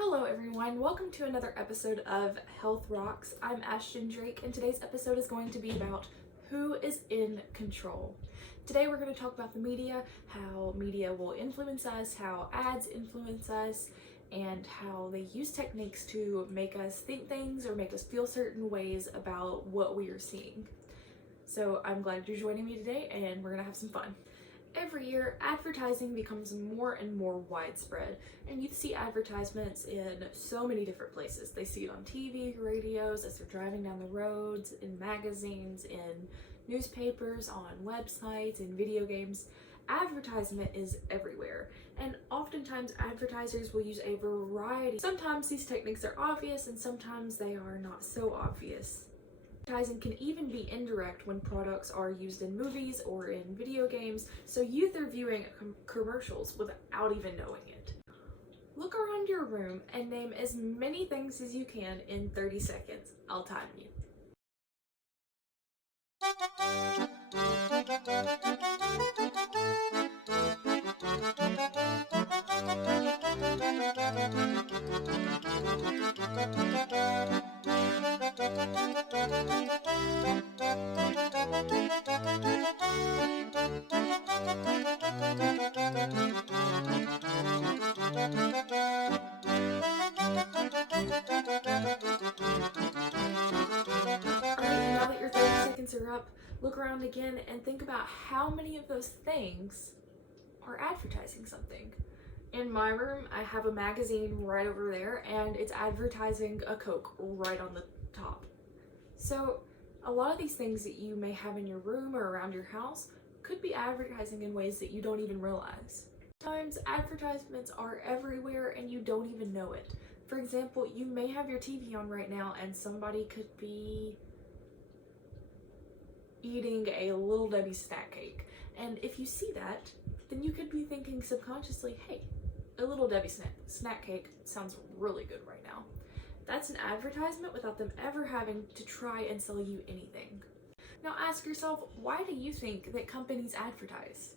Hello everyone, welcome to another episode of Health Rocks. I'm Ashton Drake and today's episode is going to be about who is in control. Today we're going to talk about the media, how media will influence us, how ads influence us, and how they use techniques to make us think things or make us feel certain ways about what we are seeing. So I'm glad you're joining me today and we're going to have some fun. Every year, advertising becomes more and more widespread, and you see advertisements in so many different places. They see it on TV, radios, as they're driving down the roads, in magazines, in newspapers, on websites, in video games. Advertisement is everywhere, and oftentimes advertisers will use a variety. Sometimes these techniques are obvious, and sometimes they are not so obvious. Advertising can even be indirect when products are used in movies or in video games, so youth are viewing commercials without even knowing it. Look around your room and name as many things as you can in 30 seconds. I'll time you. Now that your 30 seconds are up, look around again and think about how many of those things are advertising something. In my room, I have a magazine right over there and it's advertising a Coke right on the top. So a lot of these things that you may have in your room or around your house could be advertising in ways that you don't even realize. Sometimes advertisements are everywhere and you don't even know it. For example, you may have your TV on right now and somebody could be eating a Little Debbie snack cake. And if you see that, then you could be thinking subconsciously, hey, a Little Debbie snack cake sounds really good right now. That's an advertisement without them ever having to try and sell you anything. Now ask yourself, why do you think that companies advertise?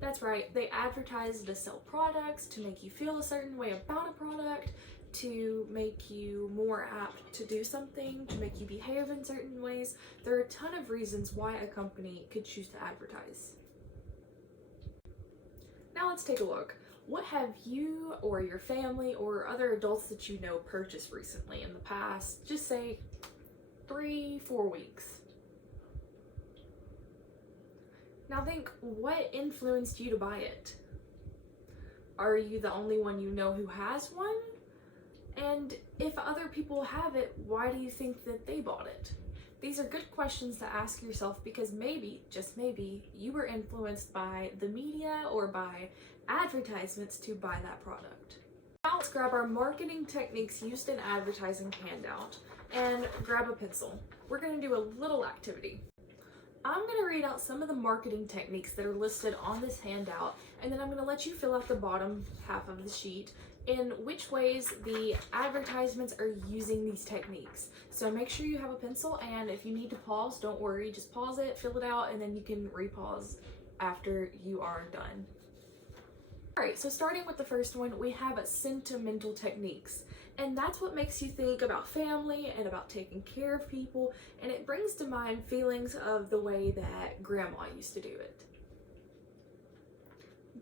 That's right, they advertise to sell products, to make you feel a certain way about a product, to make you more apt to do something, to make you behave in certain ways. There are a ton of reasons why a company could choose to advertise. Now let's take a look. What have you or your family or other adults that you know purchased recently in the past, just say 3-4 weeks? Now think, what influenced you to buy it? Are you the only one you know who has one? And if other people have it, why do you think that they bought it? These are good questions to ask yourself because maybe, just maybe, you were influenced by the media or by advertisements to buy that product. Now let's grab our marketing techniques used in advertising handout and grab a pencil. We're going to do a little activity. I'm going to read out some of the marketing techniques that are listed on this handout, and then I'm going to let you fill out the bottom half of the sheet in which ways the advertisements are using these techniques. So make sure you have a pencil, and if you need to pause, don't worry, just pause it, fill it out, and then you can repause after you are done. Alright, so starting with the first one, we have sentimental techniques. And that's what makes you think about family and about taking care of people, and it brings to mind feelings of the way that grandma used to do it.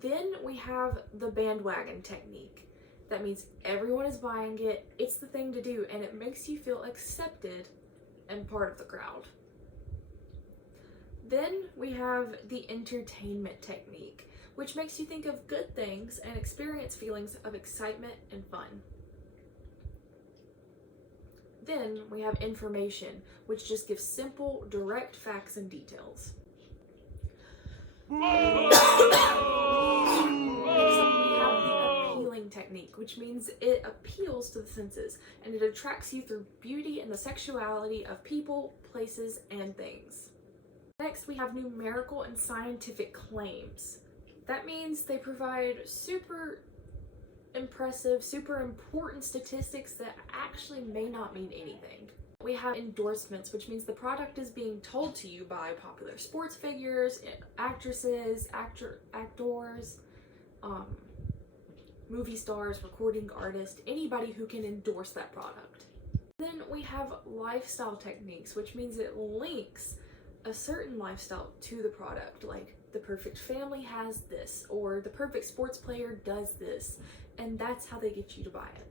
Then we have the bandwagon technique. That means everyone is buying it, it's the thing to do, and it makes you feel accepted and part of the crowd. Then we have the entertainment technique, which makes you think of good things and experience feelings of excitement and fun. Then we have information, which just gives simple, direct facts and details. Next up, we have the appealing technique, which means it appeals to the senses and it attracts you through beauty and the sexuality of people, places, and things. Next, we have numerical and scientific claims. That means they provide super impressive, super important statistics that actually may not mean anything. We have endorsements, which means the product is being told to you by popular sports figures, actresses, actors, movie stars, recording artists, anybody who can endorse that product. Then we have lifestyle techniques, which means it links a certain lifestyle to the product, like the perfect family has this, or the perfect sports player does this, and that's how they get you to buy it.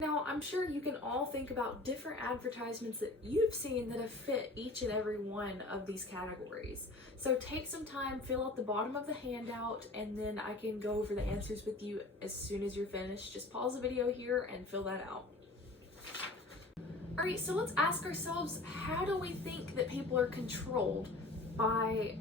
Now, I'm sure you can all think about different advertisements that you've seen that have fit each and every one of these categories. So take some time, fill out the bottom of the handout, and then I can go over the answers with you as soon as you're finished. Just pause the video here and fill that out. Alright, so let's ask ourselves, how do we think that people are controlled by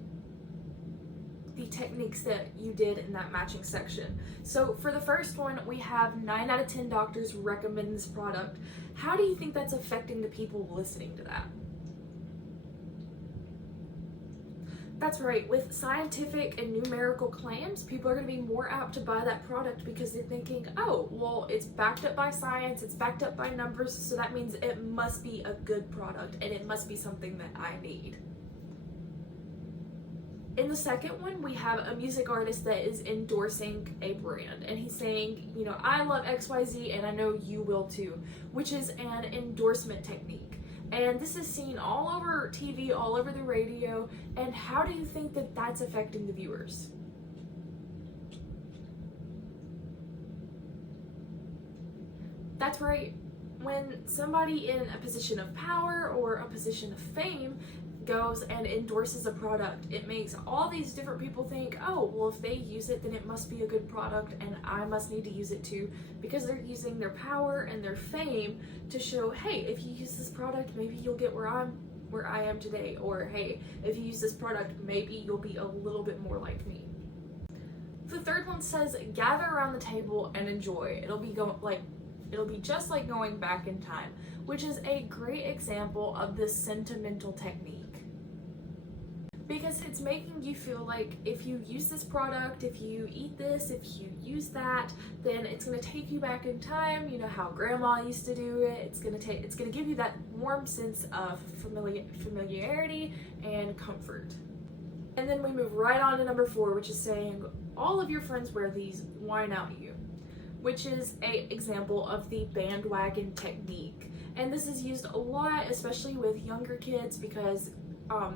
the techniques that you did in that matching section? So for the first one, we have 9 out of 10 doctors recommend this product. How do you think that's affecting the people listening to that? That's right, with scientific and numerical claims, people are going to be more apt to buy that product because they're thinking, oh, well, it's backed up by science, it's backed up by numbers, so that means it must be a good product and it must be something that I need. In the second one, we have a music artist that is endorsing a brand, and he's saying, you know, I love XYZ and I know you will too, which is an endorsement technique. And this is seen all over TV, all over the radio, and how do you think that that's affecting the viewers? That's right. When somebody in a position of power or a position of fame goes and endorses a product, it makes all these different people think, oh, well, if they use it, then it must be a good product and I must need to use it too, because they're using their power and their fame to show, hey, if you use this product, maybe you'll get where I am today, or hey, if you use this product, maybe you'll be a little bit more like me. The third one says, gather around the table and enjoy. It'll be just like going back in time, which is a great example of this sentimental technique. Because it's making you feel like if you use this product, if you eat this, if you use that, then it's going to take you back in time, you know, how grandma used to do it. It's going to give you that warm sense of familiarity and comfort. And then we move right on to number 4, which is saying all of your friends wear these, why not you? Which is an example of the bandwagon technique. And this is used a lot, especially with younger kids, because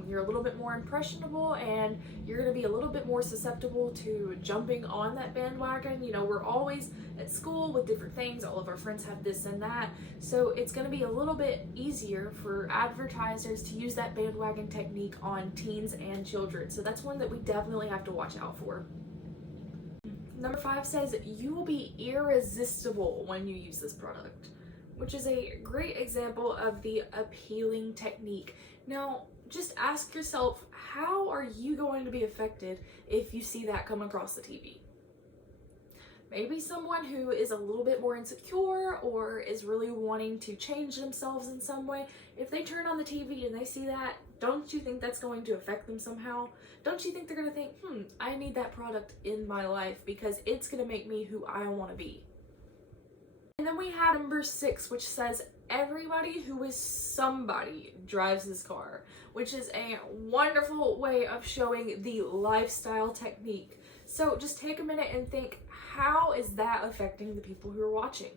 you're a little bit more impressionable and you're going to be a little bit more susceptible to jumping on that bandwagon. You know, we're always at school with different things, all of our friends have this and that, so it's going to be a little bit easier for advertisers to use that bandwagon technique on teens and children. So that's one that we definitely have to watch out for. Number 5 says you will be irresistible when you use this product, which is a great example of the appealing technique. Now, just ask yourself, how are you going to be affected if you see that come across the TV? Maybe someone who is a little bit more insecure or is really wanting to change themselves in some way, if they turn on the TV and they see that, don't you think that's going to affect them somehow? Don't you think they're going to think, I need that product in my life because it's going to make me who I want to be? And then we have number 6, which says everybody who is somebody drives this car, which is a wonderful way of showing the lifestyle technique. So just take a minute and think, how is that affecting the people who are watching?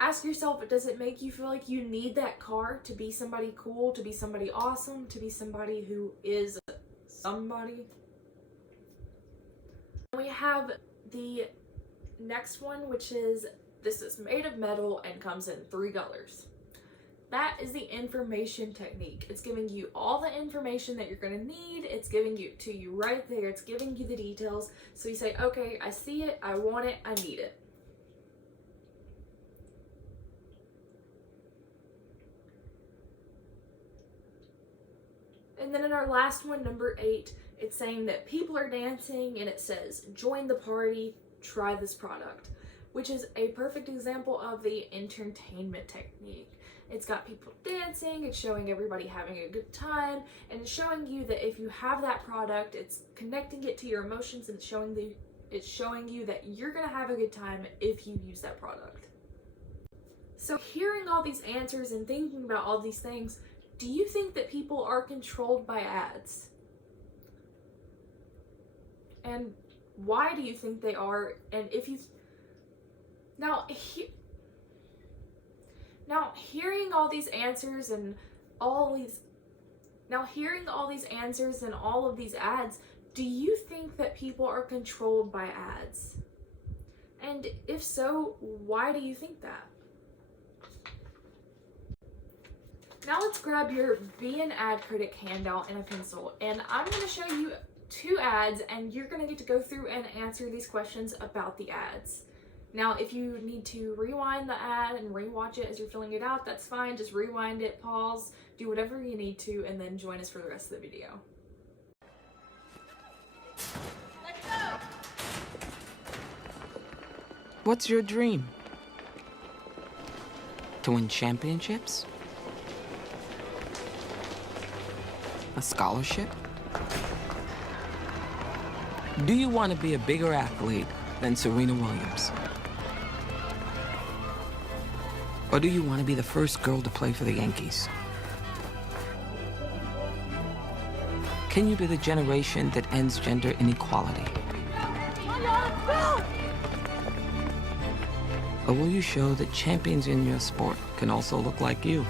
Ask yourself, does it make you feel like you need that car to be somebody cool, to be somebody awesome, to be somebody who is somebody? We have the next one, which is this is made of metal and comes in 3 colors. That is the information technique. It's giving you all the information that you're going to need. It's giving it to you right there. It's giving you the details. So you say, okay, I see it, I want it, I need it. And then in our last one, number 8, it's saying that people are dancing and it says, join the party, try this product, which is a perfect example of the entertainment technique. It's got people dancing, it's showing everybody having a good time, and it's showing you that if you have that product, it's connecting it to your emotions and it's showing you that you're gonna have a good time if you use that product. So hearing all these answers and thinking about all these things, do you think that people are controlled by ads? And why do you think they are? And if you now hearing all these answers and all these ads, do you think that people are controlled by ads? And if so, why do you think that? Now let's grab your Be an Ad Critic handout and a pencil, and I'm going to show you 2 ads, and you're going to get to go through and answer these questions about the ads. Now, if you need to rewind the ad and rewatch it as you're filling it out, that's fine. Just rewind it, pause, do whatever you need to, and then join us for the rest of the video. Let's go! What's your dream? To win championships? A scholarship? Do you want to be a bigger athlete than Serena Williams? Or do you want to be the first girl to play for the Yankees? Can you be the generation that ends gender inequality? Or will you show that champions in your sport can also look like you?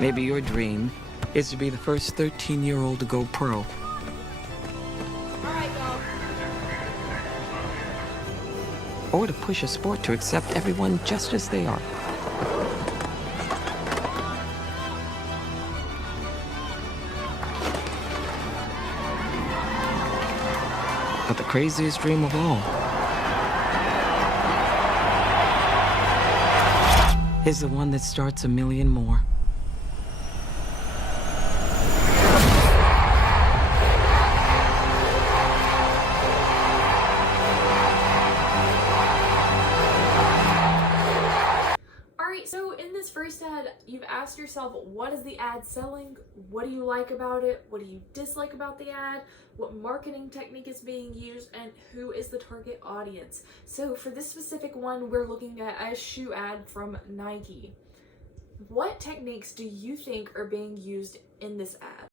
Maybe your dream is to be the first 13-year-old to go pro. All right, y'all. Or to push a sport to accept everyone just as they are. But the craziest dream of all is the one that starts a million more. So in this first ad, you've asked yourself, what is the ad selling? What do you like about it? What do you dislike about the ad? What marketing technique is being used? And who is the target audience? So for this specific one, we're looking at a shoe ad from Nike. What techniques do you think are being used in this ad?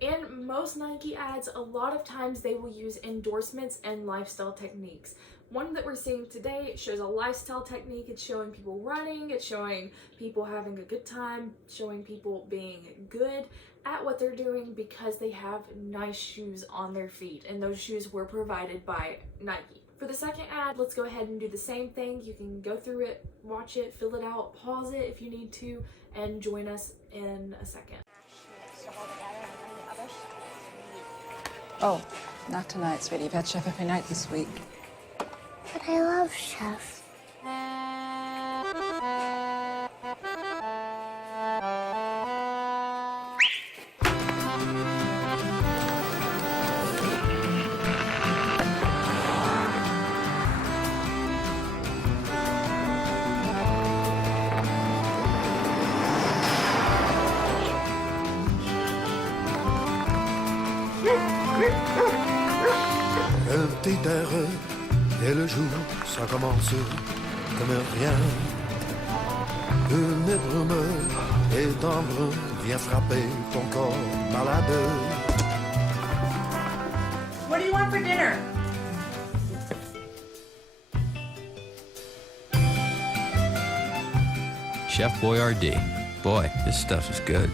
In most Nike ads, a lot of times they will use endorsements and lifestyle techniques. One that we're seeing today shows a lifestyle technique. It's showing people running, it's showing people having a good time, showing people being good at what they're doing because they have nice shoes on their feet, and those shoes were provided by Nike. For the second ad, let's go ahead and do the same thing. You can go through it, watch it, fill it out, pause it if you need to, and join us in a second. Oh, not tonight, sweetie. You've had Chef every night this week. But I love Chef. Un petit air et le jour, ça commence comme rien. Une brume et d'ambre vient frapper ton corps malade. What do you want for dinner? Chef Boyardee. Boy, this stuff is good.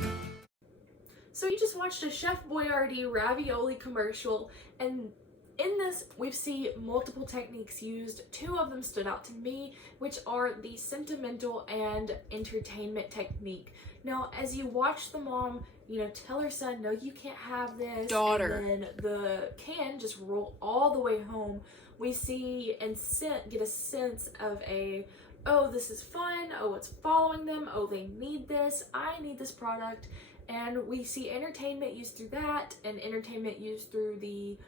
So you just watched a Chef Boyardee ravioli commercial, and in this we see multiple techniques used. 2 of them stood out to me, which are the sentimental and entertainment technique. Now, as you watch the mom, tell her son, no, you can't have this, Daughter. and then the can just roll all the way home, we see and get a sense of oh, this is fun, oh, it's following them, oh, they need this, I need this product. And we see entertainment used through that, and entertainment used through the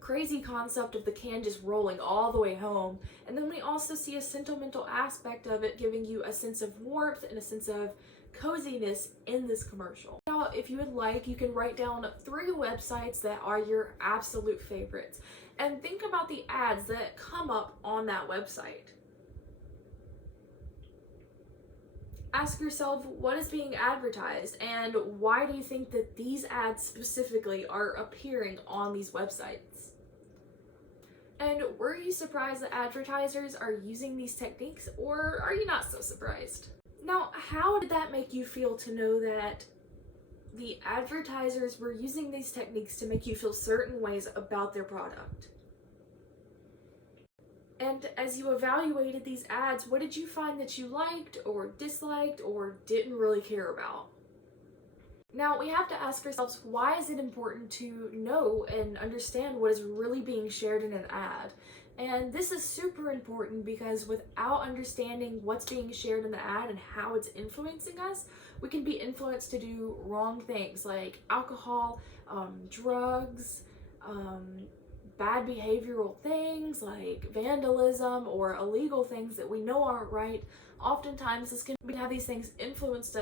crazy concept of the can just rolling all the way home. And then we also see a sentimental aspect of it, giving you a sense of warmth and a sense of coziness in this commercial. Now, if you would like, you can write down 3 websites that are your absolute favorites, and think about the ads that come up on that website. Ask yourself what is being advertised and why do you think that these ads specifically are appearing on these websites? And were you surprised that advertisers are using these techniques, or are you not so surprised? Now, how did that make you feel to know that the advertisers were using these techniques to make you feel certain ways about their product? And as you evaluated these ads, what did you find that you liked or disliked or didn't really care about? Now, we have to ask ourselves, why is it important to know and understand what is really being shared in an ad? And this is super important because without understanding what's being shared in the ad and how it's influencing us, we can be influenced to do wrong things like alcohol, drugs, bad behavioral things like vandalism or illegal things that we know aren't right. Oftentimes this can have these things influenced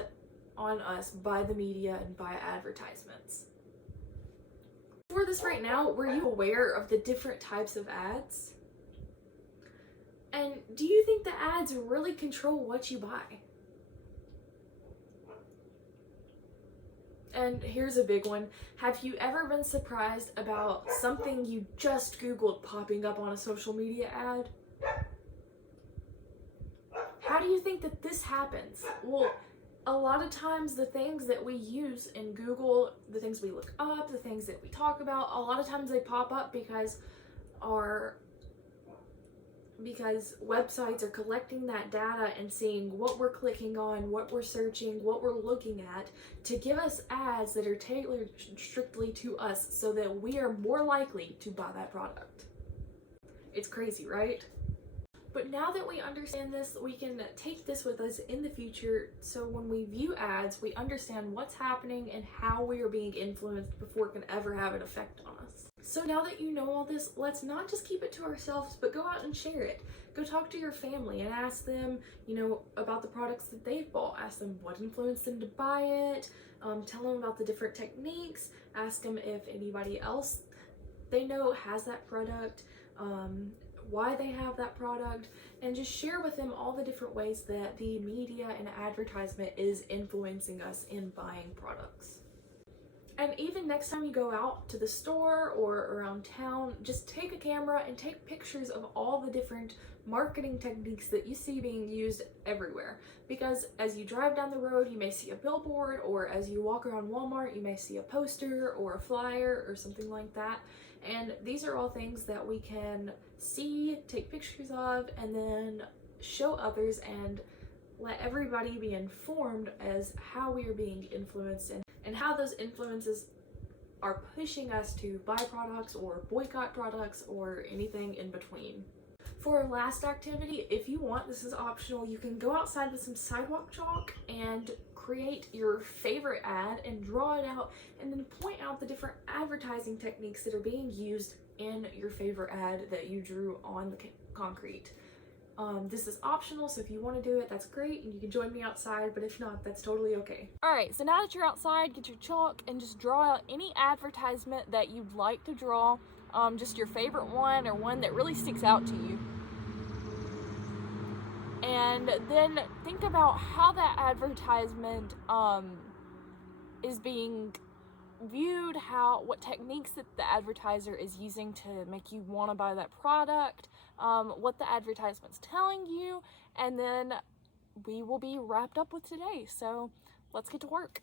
on us by the media and by advertisements. For this right now, were you aware of the different types of ads? And do you think the ads really control what you buy? And here's a big one. Have you ever been surprised about something you just Googled popping up on a social media ad? How do you think that this happens? Well, a lot of times the things that we use in Google, the things we look up, the things that we talk about, a lot of times they pop up because websites are collecting that data and seeing what we're clicking on, what we're searching, what we're looking at, to give us ads that are tailored strictly to us so that we are more likely to buy that product. It's crazy, right? But now that we understand this, we can take this with us in the future, so when we view ads, we understand what's happening and how we are being influenced before it can ever have an effect on us. So now that you know all this, let's not just keep it to ourselves, but go out and share it. Go talk to your family and ask them, about the products that they've bought. Ask them what influenced them to buy it. Tell them about the different techniques. Ask them if anybody else they know has that product, why they have that product, and just share with them all the different ways that the media and advertisement is influencing us in buying products. And even next time you go out to the store or around town, just take a camera and take pictures of all the different marketing techniques that you see being used everywhere. Because as you drive down the road, you may see a billboard, or as you walk around Walmart, you may see a poster or a flyer or something like that. And these are all things that we can see, take pictures of, and then show others and let everybody be informed as how we are being influenced and how those influences are pushing us to buy products or boycott products or anything in between. For our last activity, if you want, this is optional, you can go outside with some sidewalk chalk and create your favorite ad and draw it out, and then point out the different advertising techniques that are being used in your favorite ad that you drew on the concrete. This is optional, so if you want to do it, that's great, and you can join me outside, but if not, that's totally okay. Alright, so now that you're outside, get your chalk and just draw out any advertisement that you'd like to draw, just your favorite one or one that really sticks out to you. And then think about how that advertisement is being viewed, what techniques that the advertiser is using to make you want to buy that product, what the advertisement's telling you, and then we will be wrapped up with today. So let's get to work.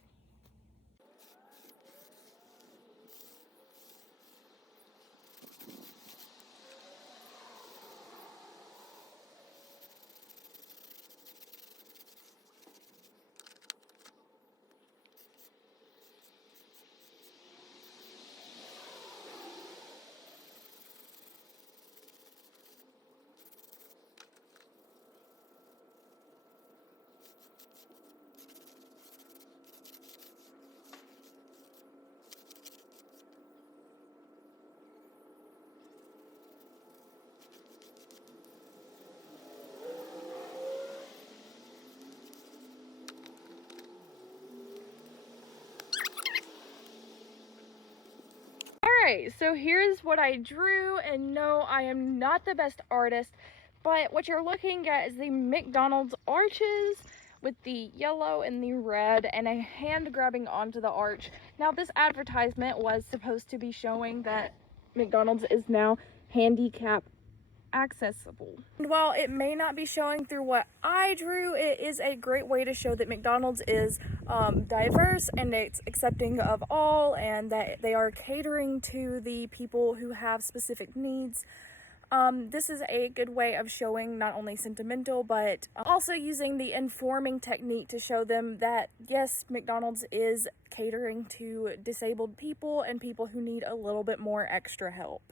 Alright, so here's what I drew, and no, I am not the best artist, but what you're looking at is the McDonald's arches, with the yellow and the red and a hand grabbing onto the arch. Now this advertisement was supposed to be showing that McDonald's is now handicap accessible. And while it may not be showing through what I drew, it is a great way to show that McDonald's is diverse and it's accepting of all, and that they are catering to the people who have specific needs. This is a good way of showing not only sentimental, but also using the informing technique to show them that yes, McDonald's is catering to disabled people and people who need a little bit more extra help.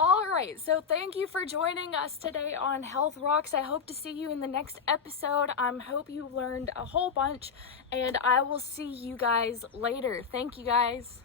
Alright, so thank you for joining us today on Health Rocks. I hope to see you in the next episode. I hope you learned a whole bunch, and I will see you guys later. Thank you guys.